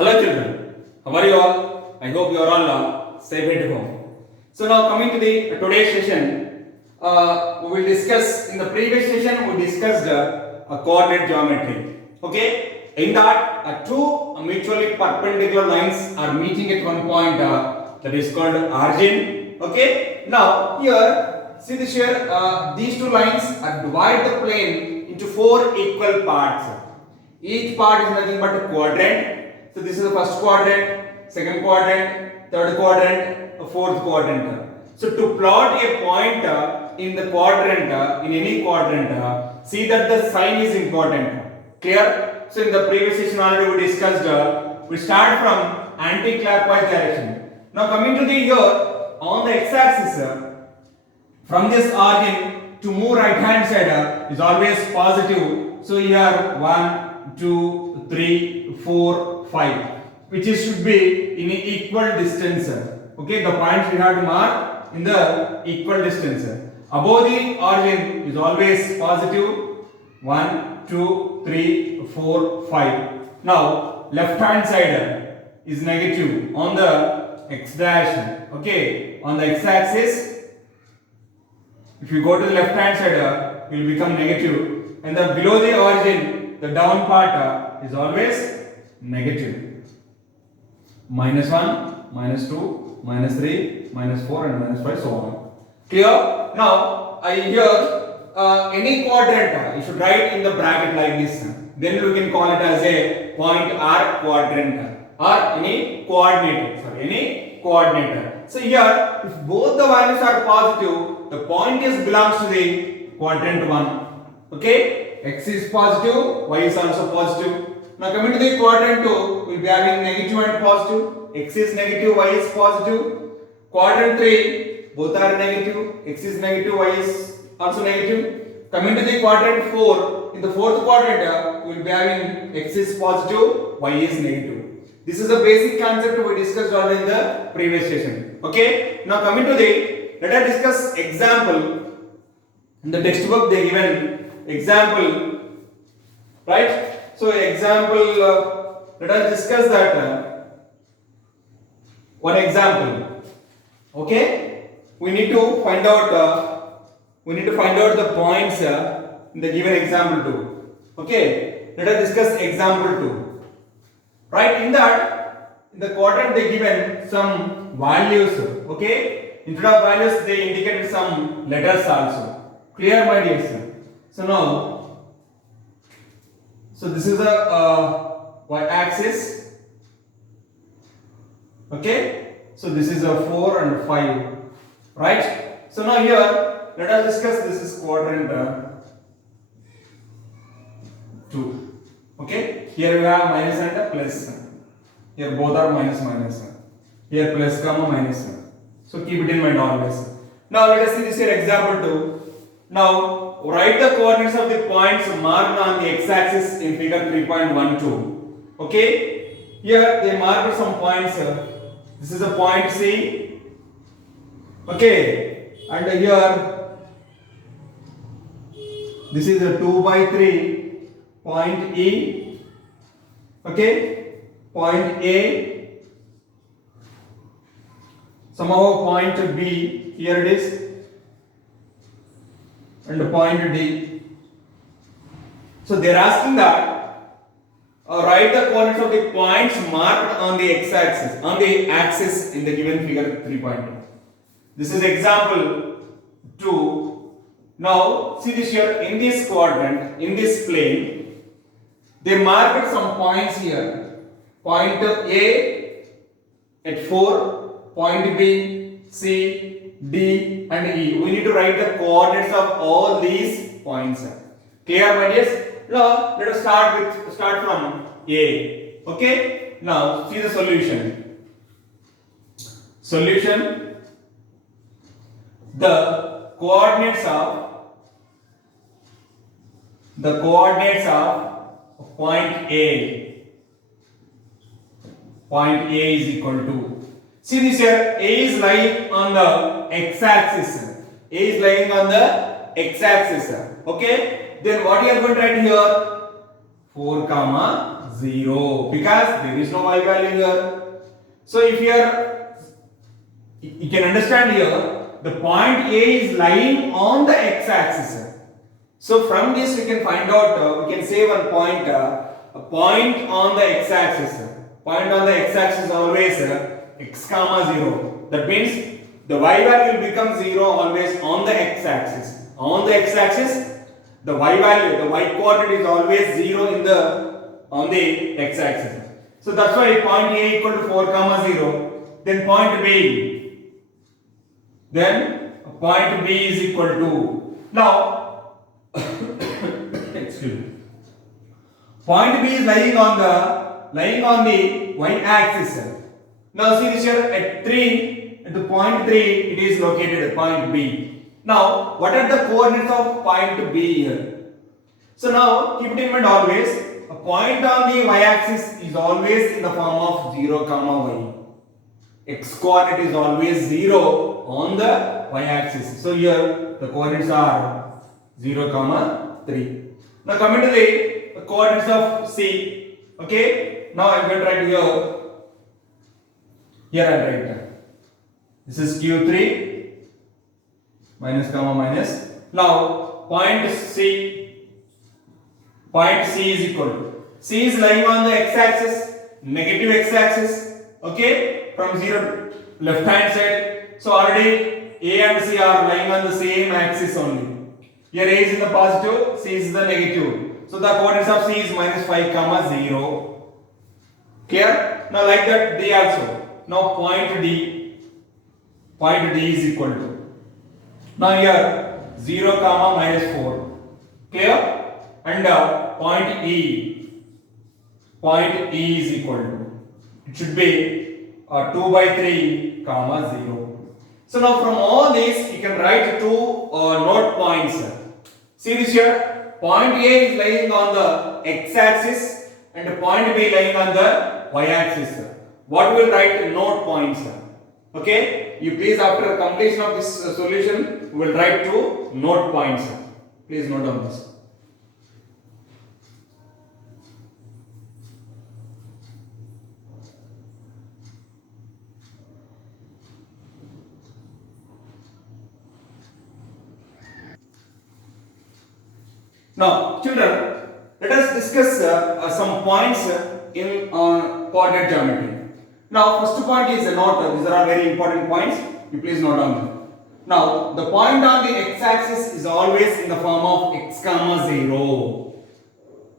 Hello children, how are you all? I hope you are all safe at home. So now coming to the today's session, we will discuss, in the previous session we discussed a coordinate geometry. Okay, in that two mutually perpendicular lines are meeting at one point, that is called origin. Okay, now here see this here, these two lines divide the plane into four equal parts. Each part is nothing but a quadrant. So this is the first quadrant, second quadrant, third quadrant, fourth quadrant. So to plot a point in the quadrant, in any quadrant, see that the sign is important. Clear? So in the previous session already we discussed, we start from anti-clockwise direction. Now coming to the here, on the x-axis, from this origin to move right hand side is always positive. So here 1, 2, 3, 4, 5, which is should be in equal distance. Okay, the points we have to mark in the equal distance. Above the origin is always positive. 1, 2, 3, 4, 5. Now left hand side is negative on the x dash. Okay, on the x axis, if you go to the left hand side, it will become negative, and the below the origin, the down part is always negative. -1, -2, -3, -4 and -5, so on. Clear? Now I here any quadrant you should write in the bracket like this. Then we can call it as a point or quadrant or any coordinate. Sorry, any coordinate. So here, if both the values are positive, the point is belongs to the quadrant 1. Okay, x is positive, y is also positive. Now coming to the quadrant 2, we will be having negative and positive. X is negative, y is positive. Quadrant 3, both are negative. X is negative, y is also negative. Coming to the quadrant 4, in the fourth quadrant, we will be having x is positive, y is negative. This is the basic concept we discussed already in the previous session. Okay. Now coming to the, let us discuss example. In the textbook they given example, right? So example, let us discuss that one example. Okay, we need to find out the points in the given example 2. Okay, let us discuss example 2. Right, in that, in the quadrant they given some values. Okay, instead of values they indicated some letters also. Clear, my dear sir? So now, so this is a y-axis. Okay, so this is a 4 and 5, right? So now here, let us discuss, this is quadrant 2. Okay, here we have minus and a plus. Here both are minus minus. Here plus comma minus. So keep it in mind always. Now let us see this here example 2. Now write the coordinates of the points marked on the x-axis in figure 3.12. Okay, here they marked some points. This is a point C. Okay, and here this is a 2/3 point E. Okay, point A. Somehow point B, here it is, and point D. So they are asking that write the coordinates of the points marked on the x-axis, on the axis in the given figure 3.2. This is example 2. Now see this here, in this quadrant, in this plane, they marked some points here. Point A at 4, point B, C, D and E. We need to write the coordinates of all these points. Clear, my dears? Now let us start from A. Okay? Now see the solution. Solution. The coordinates of point A. Point A is equal to, see this here, A is lying on the x-axis. A is lying on the x-axis. Okay, then what you are going to write here? 4, 0 because there is no y value here. So if you can understand here, the point A is lying on the x-axis. So from this we can find out, we can say one point, a point on the x-axis. Point on the x-axis is always x comma 0. That means the y value will become 0 always on the x-axis. On the x-axis, the y value, the y coordinate is always 0 in on the x-axis. So that's why point A equal to 4 comma 0. Then point B. Then point B is equal to, now excuse me. Point B is lying on the y-axis. Now see this here at 3 at the point 3 it is located at point B. Now what are the coordinates of point B here? So now keep it in mind always, a point on the y-axis is always in the form of 0 comma y. X coordinate is always 0 on the y-axis. So here the coordinates are 0 comma 3. Now coming to the coordinates of C. Okay. Now I am going to write here. Here I am writing. This is Q3 minus comma minus. Now point C is equal to, C is lying on the x-axis, negative x-axis. Okay, from 0 left hand side. So already A and C are lying on the same axis only. Here A is in the positive, C is in the negative. So the coordinates of C is minus 5 comma 0. Clear? Now like that D also. Now point D is equal to, now here 0 comma minus 4. Clear? And point E is equal to, it should be 2 by 3 comma 0. So now from all these you can write two node points. See this here, point A is lying on the x-axis and point B lying on the y-axis. What we will write node points. Okay, you please after completion of this solution we will write two node points. Please note down this. Now children, let us discuss some points in coordinate geometry. Now first point is a note. These are all very important points. You please note down them. Now the point on the x-axis is always in the form of x comma 0.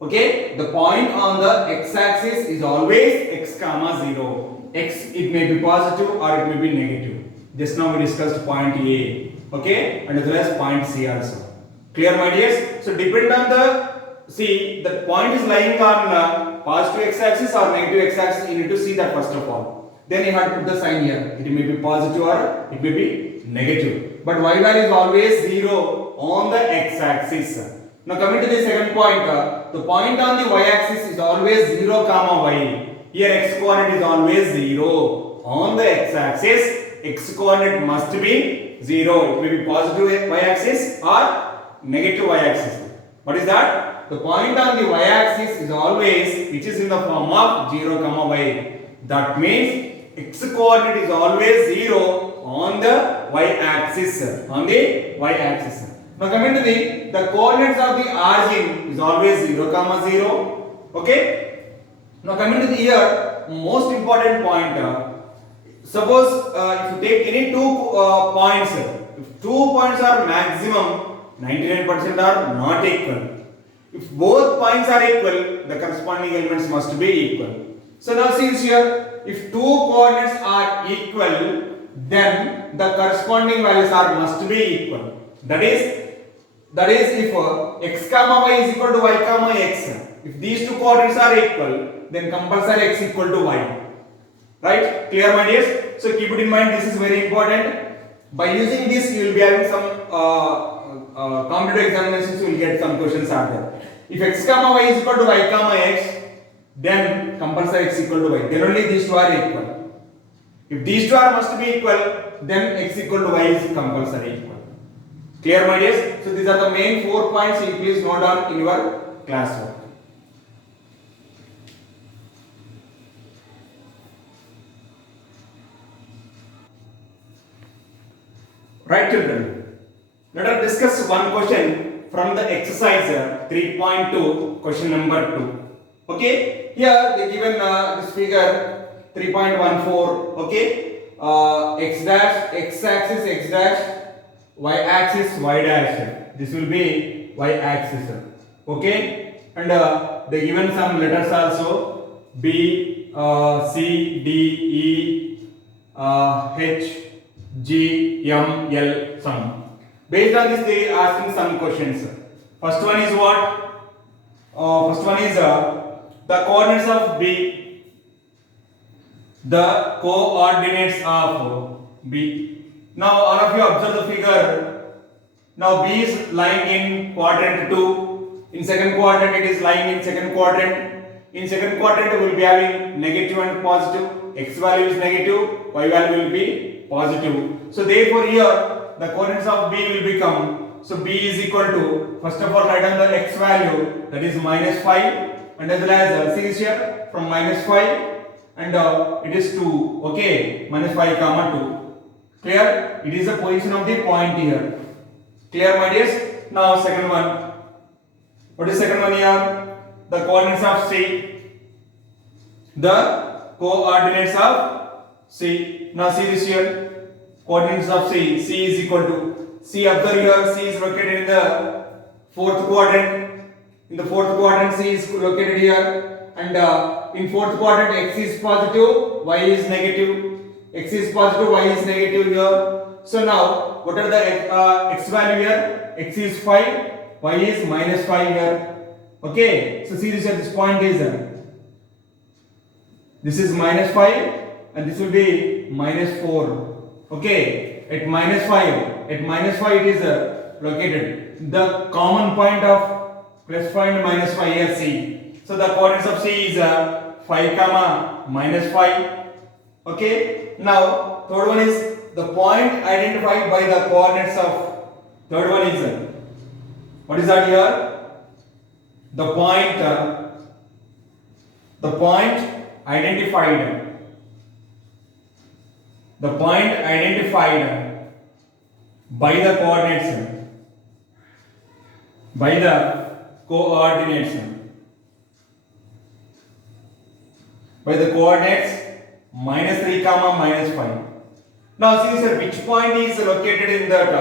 Okay, the point on the x-axis is always x comma 0. X, it may be positive or it may be negative. Just now we discussed point A. Okay, and as well as point C also. Clear, my dears? So depend on the point is lying on positive x-axis or negative x-axis. You need to see that first of all. Then you have to put the sign here. It may be positive or it may be negative. But y value is always 0 on the x-axis. Now coming to the second point, the point on the y-axis is always 0 comma y. Here x coordinate is always 0 on the x-axis. X coordinate must be 0. It may be positive y-axis or negative y-axis. What is that? The point on the y-axis is always, which is in the form of 0 comma y. That means x coordinate is always 0 on the y-axis. On the y-axis. Now coming to the coordinates of the origin is always 0 comma 0. Okay. Now coming to the here, most important point. Suppose if you take any two points, if 2 points are maximum, 99% are not equal. If both points are equal, the corresponding elements must be equal. So now see here, if two coordinates are equal, then the corresponding values must be equal. That is if x comma y is equal to y comma x. If these two coordinates are equal, then compulsory x equal to y. Right? Clear, my dears? So keep it in mind. This is very important. By using this, you will be having some competitive examinations. You will get some questions are there. If x comma y is equal to y comma x, then compulsory x equal to y. Then only these two are equal. If these two are must be equal, then x equal to y is compulsory equal. Clear, my dears? So these are the main 4 points. You please note down in your classwork. Right, children? Let us discuss one question from the exercise 3.2, question number 2. Okay, here they given this figure 3.14. Okay, x dash, x axis x dash, y axis y dash. This will be y axis. Okay, and they given some letters also, b, c, d, e, h, g, m, l, some. Based on this, they asking some questions. First one is what? First one is the coordinates of B. The coordinates of B. Now all of you observe the figure. Now B is lying in quadrant 2. In second quadrant it is lying in second quadrant. In second quadrant we will be having negative and positive. X value is negative, y value will be positive. So therefore here the coordinates of B will become, so B is equal to, first of all write down the x value, that is -5, and as well as see this here from -5 and it is 2. Okay, -5 comma 2. Clear? It is the position of the point here. Clear, my dears? Now second one. What is second one here? The coordinates of C. The coordinates of C. Now see this here. Coordinates of C. C is equal to, C observe here, C is located in the fourth quadrant. In the fourth quadrant C is located here, and in fourth quadrant x is positive, y is negative. X is positive, y is negative here. So now what are the x value here? X is 5, y is -5 here. Okay, so see this at this point is this is -5 and this will be -4. Okay, at -5 it is located. The common point of +5 and -5 here, C. So the coordinates of C is 5 comma -5. Okay, now third one is the point identified by the coordinates of, third one is what is that here? The point identified, the point identified by the coordinates, by the coordinates, by the coordinates -3 comma -5. Now see sir, which point is located in that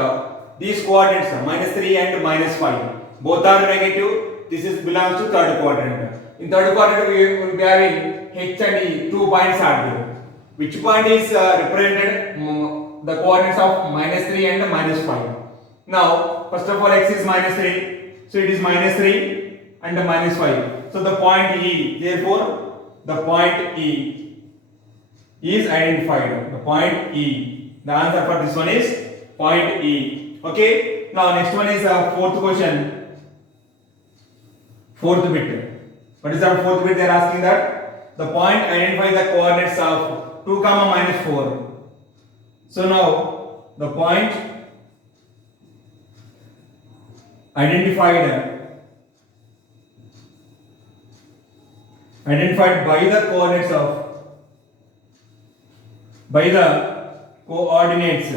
these coordinates -3 and -5, both are negative. This is belongs to third quadrant. In third quadrant we will be having h and e, 2 points are there. Which point is represented? The coordinates of -3 and -5. Now first of all x is -3, so it is -3 and -5. So the point E, therefore the point E is identified. The point E. The answer for this one is point E. Okay. Now next one is fourth question. Fourth bit. What is the fourth bit? They are asking that the point identify the coordinates of 2 comma -4. So now the point identified by the coordinates of, by the coordinates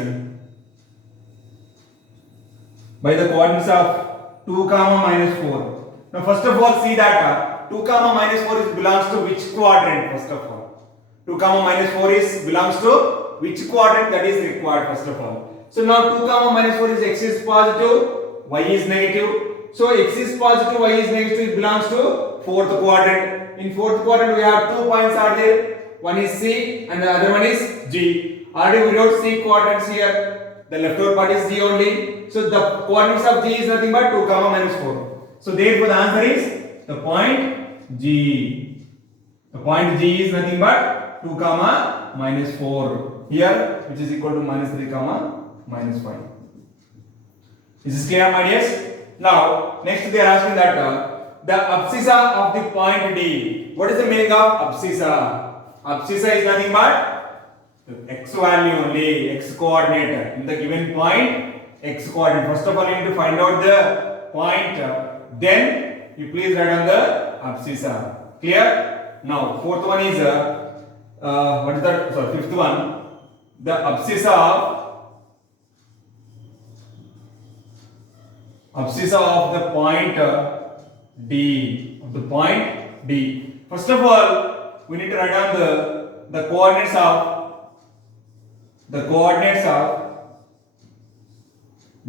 of 2 comma -4. Now first of all see that 2 comma -4 is belongs to which quadrant? First of all 2 comma -4 is belongs to which quadrant? That is required first of all. So now 2 comma -4 is x is positive, y is negative. So x is positive, y is negative, it belongs to fourth quadrant. In fourth quadrant we have 2 points are there. One is C and the other one is G. Already we wrote C coordinates here. The left over part is G only. So the coordinates of G is nothing but 2 comma -4. So therefore the answer is the point G. The point G is nothing but 2 comma -4 here, which is equal to -3 comma -5. This is clear, my dears? Now next they are asking that the abscissa of the point D. What is the meaning of abscissa? Abscissa is nothing but x value only, x coordinate in the given point, x coordinate. First of all you need to find out the point, then you please write down the abscissa. Clear? Now fourth one is what is that? Sorry, fifth one, the abscissa of abscissa of the point D. Of the point D. First of all, we need to write down the coordinates of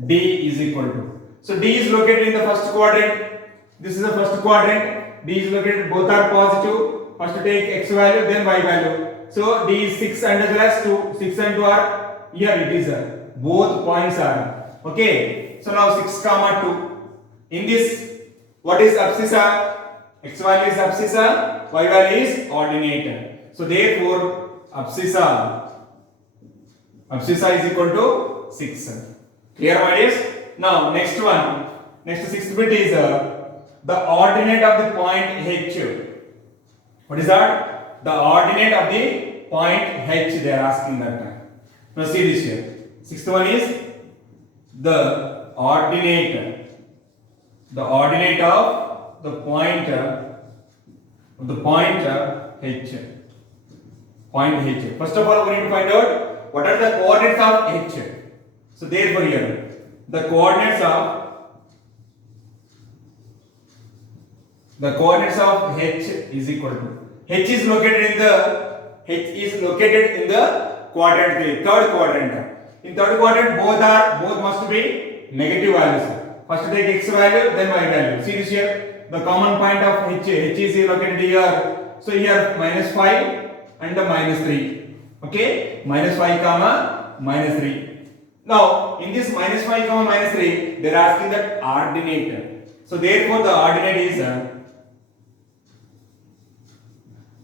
D is equal to. So D is located in the first quadrant. This is the first quadrant. D is located, both are positive. First take x value, then y value. So D is 6 and as well as 2. 6 and 2 are here. It is both points are okay. So now 6 comma 2. In this, what is abscissa? X value is abscissa, y value is ordinate. So therefore, abscissa is equal to 6. Clear, my dears? Now next one, next sixth bit is the ordinate of the point H. What is that? The ordinate of the point H. They are asking that. Now see this here. Sixth one is the ordinate of the point H. Point H. First of all, we need to find out what are the coordinates of H. So therefore here, the coordinates of H is equal to, H is located in the quadrant 3, third quadrant. In third quadrant, both must be negative values. First take x value, then y value. See this here, the common point of H is located here. So here -5 and -3. Okay, -5 comma -3. Now in this -5 comma -3, they are asking that ordinate. So therefore the ordinate is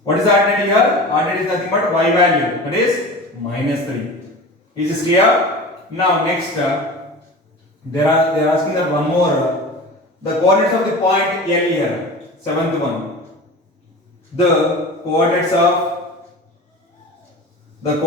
what is the ordinate here? Ordinate is nothing but y value, that is -3. Is this clear? Now next, they are asking that one more, the coordinates of the point L here, seventh one. The coordinates of the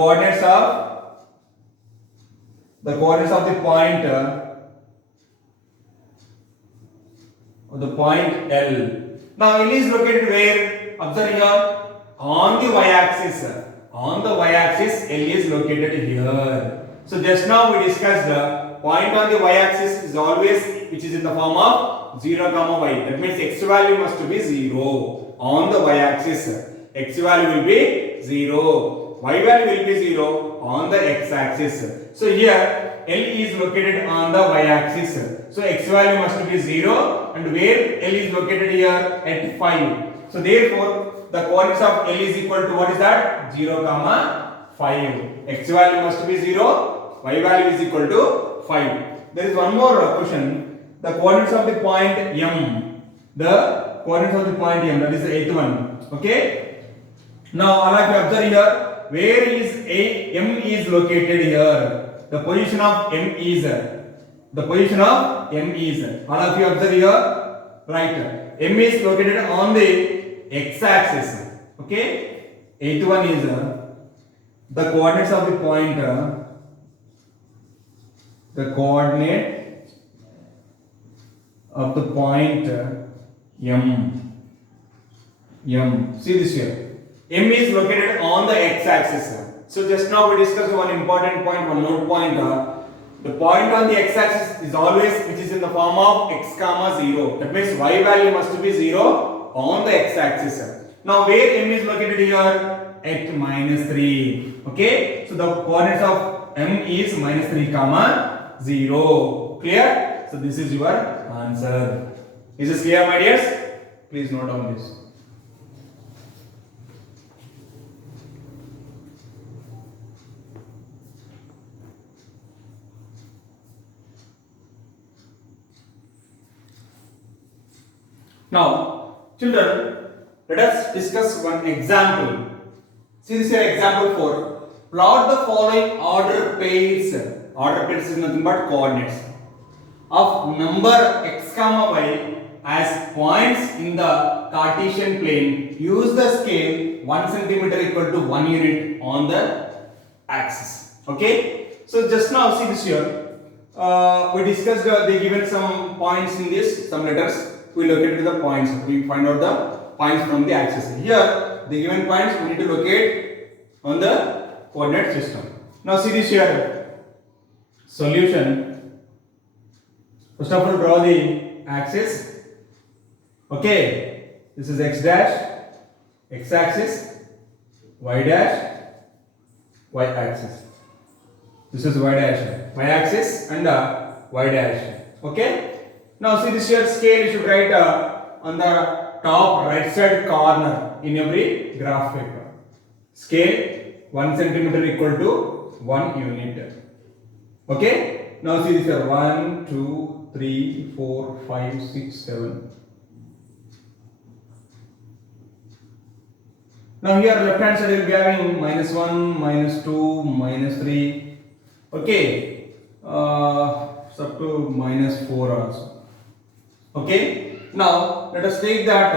point L. Now L is located where? Observe here, on the y-axis. On the y-axis, L is located here. So just now we discussed the point on the y-axis is always, which is in the form of 0 comma y. That means x value must be 0 on the y-axis. X value will be 0. Y value will be 0 on the x-axis. So here L is located on the y-axis. So x value must be 0, and where L is located here at 5. So therefore the coordinates of L is equal to, what is that? 0 comma 5. X value must be 0, y value is equal to 5. There is one more question. The coordinates of the point M. The coordinates of the point M, that is the 8th one. Okay. Now all of you observe here, where is M is located here? The position of M is. All of you observe here, right? M is located on the x-axis. Okay. 8th one is the coordinates of the point. The coordinate of the point M. See this here. M is located on the x-axis. So just now we discussed one important point, one note point. The point on the x-axis is always, which is in the form of x comma 0. That means y value must be 0 on the x-axis. Now where M is located here? At -3. Okay. So the coordinates of M is -3 comma 0. Clear? So this is your answer. Is this clear, my dears? Please note down this. Now, children, let us discuss one example. See this here, example 4. Plot the following order pairs. Order pairs is nothing but coordinates of number x comma y as points in the Cartesian plane. Use the scale 1 centimeter equal to 1 unit on the axis. Okay. So just now see this here. We discussed they given some points in this, some letters. We locate the points. We find out the points from the axis. Here, the given points we need to locate on the coordinate system. Now see this here. Solution First of all, draw the axis. Okay, this is x dash, x axis, y dash, y axis. This is y dash, y axis, and y dash. Okay. Now see this here scale. You should write on the top right side corner in every graph paper. Scale 1 centimeter equal to 1 unit. Okay. Now see this here 1, 2, 3, 4, 5, 6, 7. Now here left hand side will be having -1, -2, -3. Okay. Up to -4 also. Okay. Now let us take that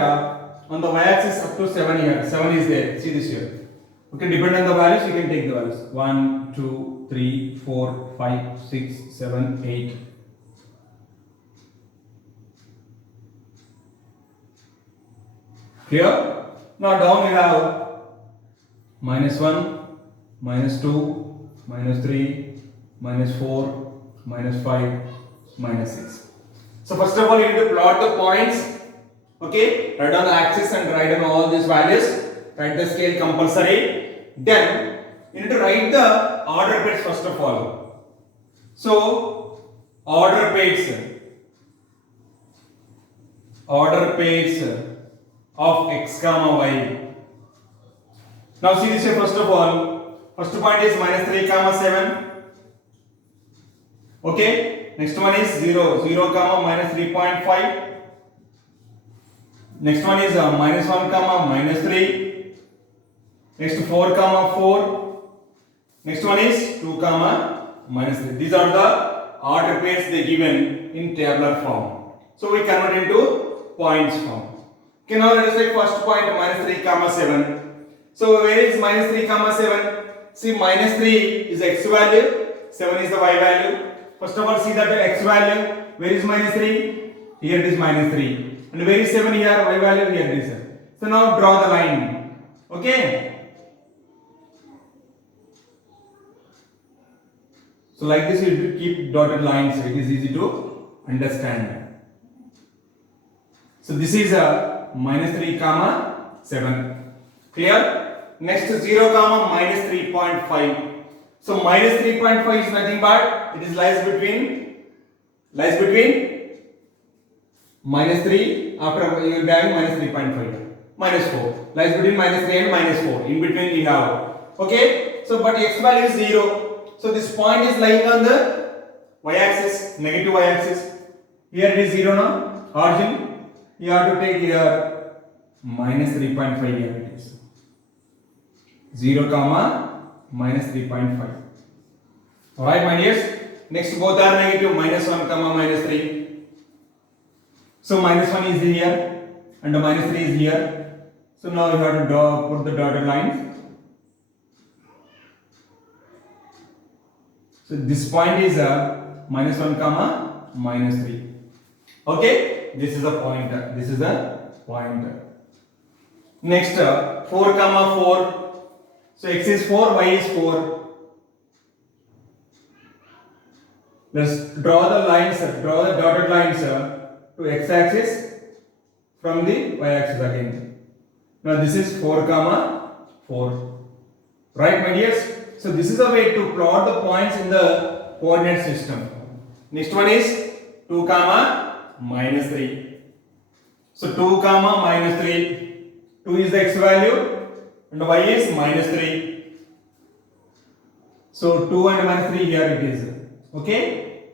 on the y-axis up to 7 here. 7 is there. See this here. Okay. Depending on the values, you can take the values. 1, 2, 3, 4, 5, 6, 7, 8. Clear? Now down we have -1, -2, -3, -4, -5, -6. So first of all, you need to plot the points. Okay, write down the axis and write down all these values. Write the scale compulsory. Then you need to write the order pairs first of all. So order pairs of x comma y. Now see this here first of all. First point is -3 comma 7. Okay. Next one is 0 comma -3.5. Next one is -1 comma -3. Next 4 comma 4. Next one is 2 comma -3. These are the order pairs they given in tabular form. So we convert into points form. Okay, now let us take first point -3 comma 7. So where is -3 comma 7? See, -3 is x value, 7 is the y value. First of all, see that x value. Where is -3? Here it is -3. And where is 7 here? Y value here it is. So now draw the line. Okay. So like this, you keep dotted lines. So it is easy to understand. So this is a -3 comma 7. Clear? Next 0 comma -3.5. So -3.5 is nothing but it is lies between -3 after you will be having -3.5 -4 lies between -3 and -4. In between we have. Okay. So but x value is 0. So this point is lying on the y-axis, negative y-axis. Here it is 0 now. Origin. You have to take here -3.5 here it is. 0 comma -3.5. Alright, my dears. Next both are negative, -1 comma -3. So -1 is here and the -3 is here. So now you have to put the dotted lines. So this point is -1 comma -3. Okay, this is a pointer. This is a pointer. Next 4 comma 4. So x is 4, y is 4. Let's draw the lines, draw the dotted lines to x axis from the y axis again. Now this is 4 comma 4. Right, my dears? So this is a way to plot the points in the coordinate system. Next one is 2 comma -3. So 2 comma -3. 2 is the x value and y is -3. So 2 and -3 here it is. Okay.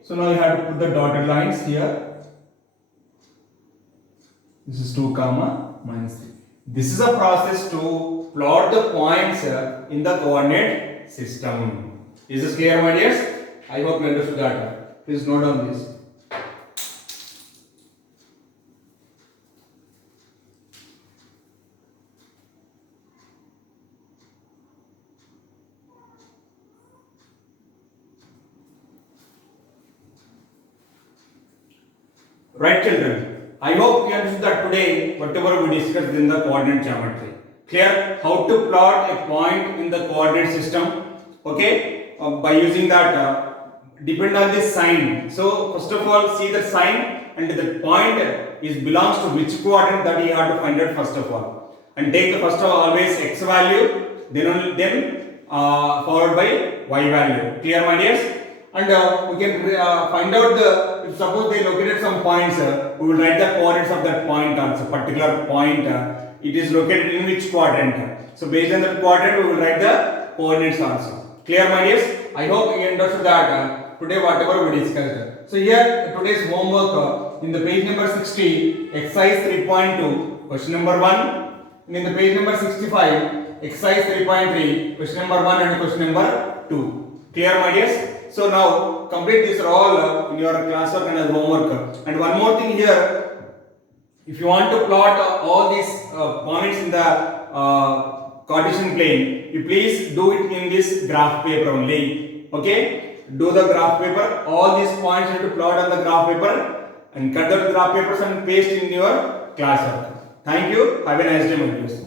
So now you have to put the dotted lines here. This is 2 comma -3. This is a process to plot the points in the coordinate system. Is this clear, my dears? I hope you understood that. Please note down this. Right, children? I hope you understood that today whatever we discussed in the coordinate geometry. Clear? How to plot a point in the coordinate system. Okay? By using that depend on this sign. So first of all, see the sign and the point is belongs to which quadrant, that you have to find out first of all. And take the first of all always x value, then followed by y value. Clear, my dears? And we can find out the, if suppose they located some points, we will write the coordinates of that point also, particular point. It is located in which quadrant. So based on that quadrant, we will write the coordinates also. Clear, my dears? I hope you understood that today whatever we discussed. So here today's homework in the page number 60, exercise 3.2, question number 1. And in the page number 65, exercise 3.3, question number 1 and question number 2. Clear, my dears? So now complete this all in your classwork and as homework. And one more thing here, if you want to plot all these points in the Cartesian plane, you please do it in this graph paper only. Okay? Do the graph paper. All these points you have to plot on the graph paper and cut the graph papers and paste in your classwork. Thank you. Have a nice day, my dears.